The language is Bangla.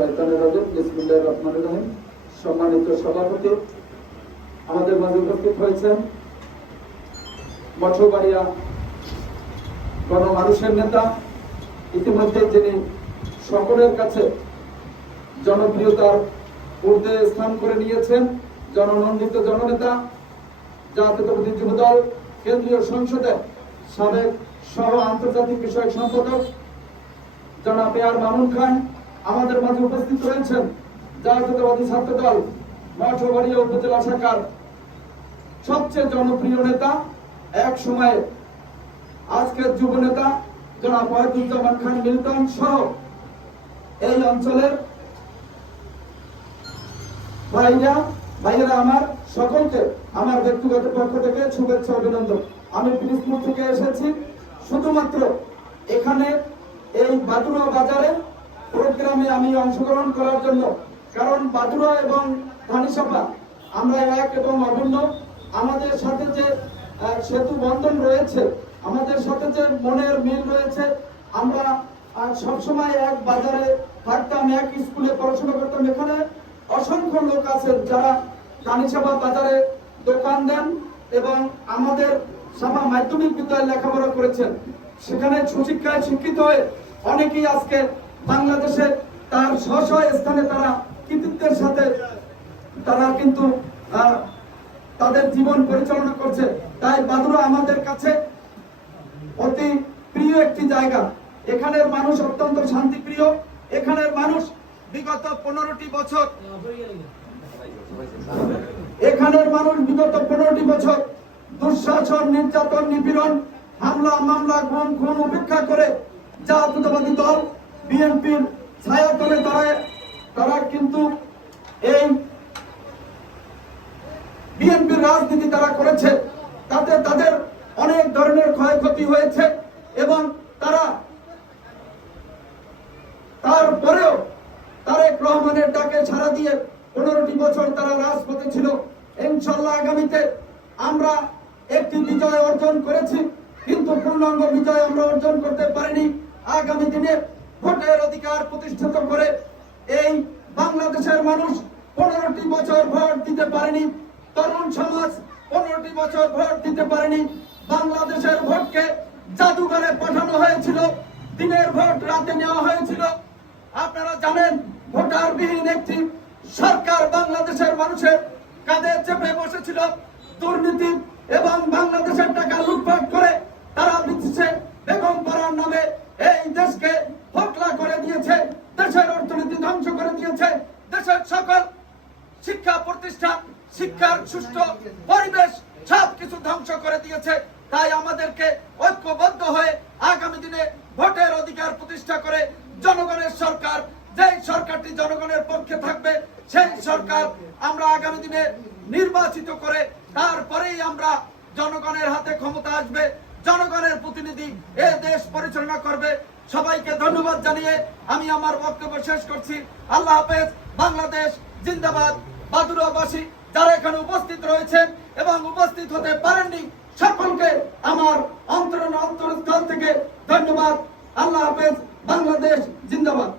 শাইতানির রাজিম। বিসমিল্লাহির রহমানির রহিম। সম্মানিত সভাপতি, আমাদের মাঝে উপস্থিত হয়েছেন মঠবাড়িয়া গণমানুষের নেতা, ইতিমধ্যে যিনি সকলের কাছে জনপ্রিয়তার ঊর্ধ্বে স্থান করে নিয়েছেন, জননন্দিত জননেতা, জাতীয়তাবাদী যুবদল কেন্দ্রীয় সংসদের সাবেক সহ আন্তর্জাতিক বিষয়ক সম্পাদক জনাব এ আর মামুন খান। আমাদের মাঝে উপস্থিত রয়েছেন জাতীয়তাবাদী ছাত্রদল মঠবাড়িয়া উপজেলা শাখার সবচেয়ে জনপ্রিয় নেতা, এক সময়ে আজকের যুব নেতা জনাব ওয়াহিদুজ্জামান খান মিল্টন সহ এই অঞ্চলের ভাইয়েরা আমার সকলকে আমার ব্যক্তিগত পক্ষ থেকে শুভেচ্ছা অভিনন্দন। আমি পিরিজপুর থেকে এসেছি শুধুমাত্র এখানে এই বাদুড়া বাজারে প্রোগ্রামে আমি অংশগ্রহণ করার জন্য, কারণ বাদুড়া এবং ধানিসাপা আমরা এক এবং অভিন্ন। আমাদের সাথে যে সেতু বন্ধন রয়েছে, আমাদের সাথে যে মনের মিল রয়েছে, আমরা সবসময় এক বাজারে থাকতাম, এক স্কুলে পড়াশোনা করতাম। এখানে অসংখ্য লোক আছেন যারা ধানিসাপা বাজারে দোকান দেন এবং আমাদের সাপা মাধ্যমিক বিদ্যালয়ে লেখাপড়া করেছেন। সেখানে সুশিক্ষায় শিক্ষিত হয়ে অনেকেই আজকে বাংলাদেশে তার স্ব স্থানে তারা কৃতিত্বের সাথে তারা কিন্তু তাদের জীবন পরিচালনা করছে। তাই বাদুড়া আমাদের কাছে অতি প্রিয় একটি জায়গা। এখানের মানুষ অত্যন্ত শান্তিপ্রিয়। এখানের মানুষ বিগত 15টি বছর দুঃশাসন, নির্যাতন, নিপীড়ন, হামলা, মামলা, গুম, খুন উপেক্ষা করে জাতীয়তাবাদী দল বিএনপির ছায়াতলে তারা কিন্তু এই বিএনপির রাজনীতি তারা করেছে। তাতে তাদের অনেক ধরনের ক্ষয়ক্ষতি হয়েছে এবং তারপরেও তারেক রহমানের ডাকে সাড়া দিয়ে 15টি বছর তারা রাজপথে ছিল। ইনশাআল্লাহ আগামীতে আমরা একটি বিজয় অর্জন করেছি, কিন্তু পূর্ণাঙ্গ বিজয় আমরা অর্জন করতে পারিনি। আগামী দিনে ভোটের অধিকার প্রতিষ্ঠিত করে এই বাংলাদেশের মানুষ 15টি বছর ভোট দিতে পারেনি, তরুণ সমাজ 15টি বছর ভোট দিতে পারেনি। বাংলাদেশের ভোটকে জাদুঘরে পাঠানো হয়েছিল, দিনের ভোট রাতে নেওয়া হয়েছিল। আপনারা জানেন ভোটারবিহীন একটি সরকার বাংলাদেশের মানুষের কাঁধে চেপে বসেছিল। দুর্নীতি এবং বাংলাদেশের টাকা লুটপাট করে তারা বিদেশে বেগম পাড়ার নামে এই দেশকে ফোকলা করে দিয়েছে, দেশের অর্থনীতি ধ্বংস করে দিয়েছে, দেশের সকল শিক্ষা প্রতিষ্ঠান, শিক্ষার সুষ্ঠু পরিবেশ সবকিছু ধ্বংস করে দিয়েছে। তাই আমাদেরকে ঐক্যবদ্ধ হয়ে আগামী দিনে ভোটের অধিকার প্রতিষ্ঠা করে জনগণের সরকার, যেই সরকারটি জনগণের পক্ষে থাকবে সেই সরকার আমরা আগামী দিনে নির্বাচিত করে তারপরেই আমরা জনগণের হাতে ক্ষমতা আসবে, জনগণের প্রতিনিধি এ দেশ পরিচালনা করবে। সবাইকে ধন্যবাদ জানিয়ে আমি আমার বক্তব্য শেষ করছি। আল্লাহ হাফেজ। বাংলাদেশ জিন্দাবাদ। বাদুড়াবাসী যারা এখানে উপস্থিত রয়েছেন এবং উপস্থিত হতে পারেননি সকলকে আমার অন্তরস্থল থেকে ধন্যবাদ। আল্লাহ হাফেজ। বাংলাদেশ জিন্দাবাদ।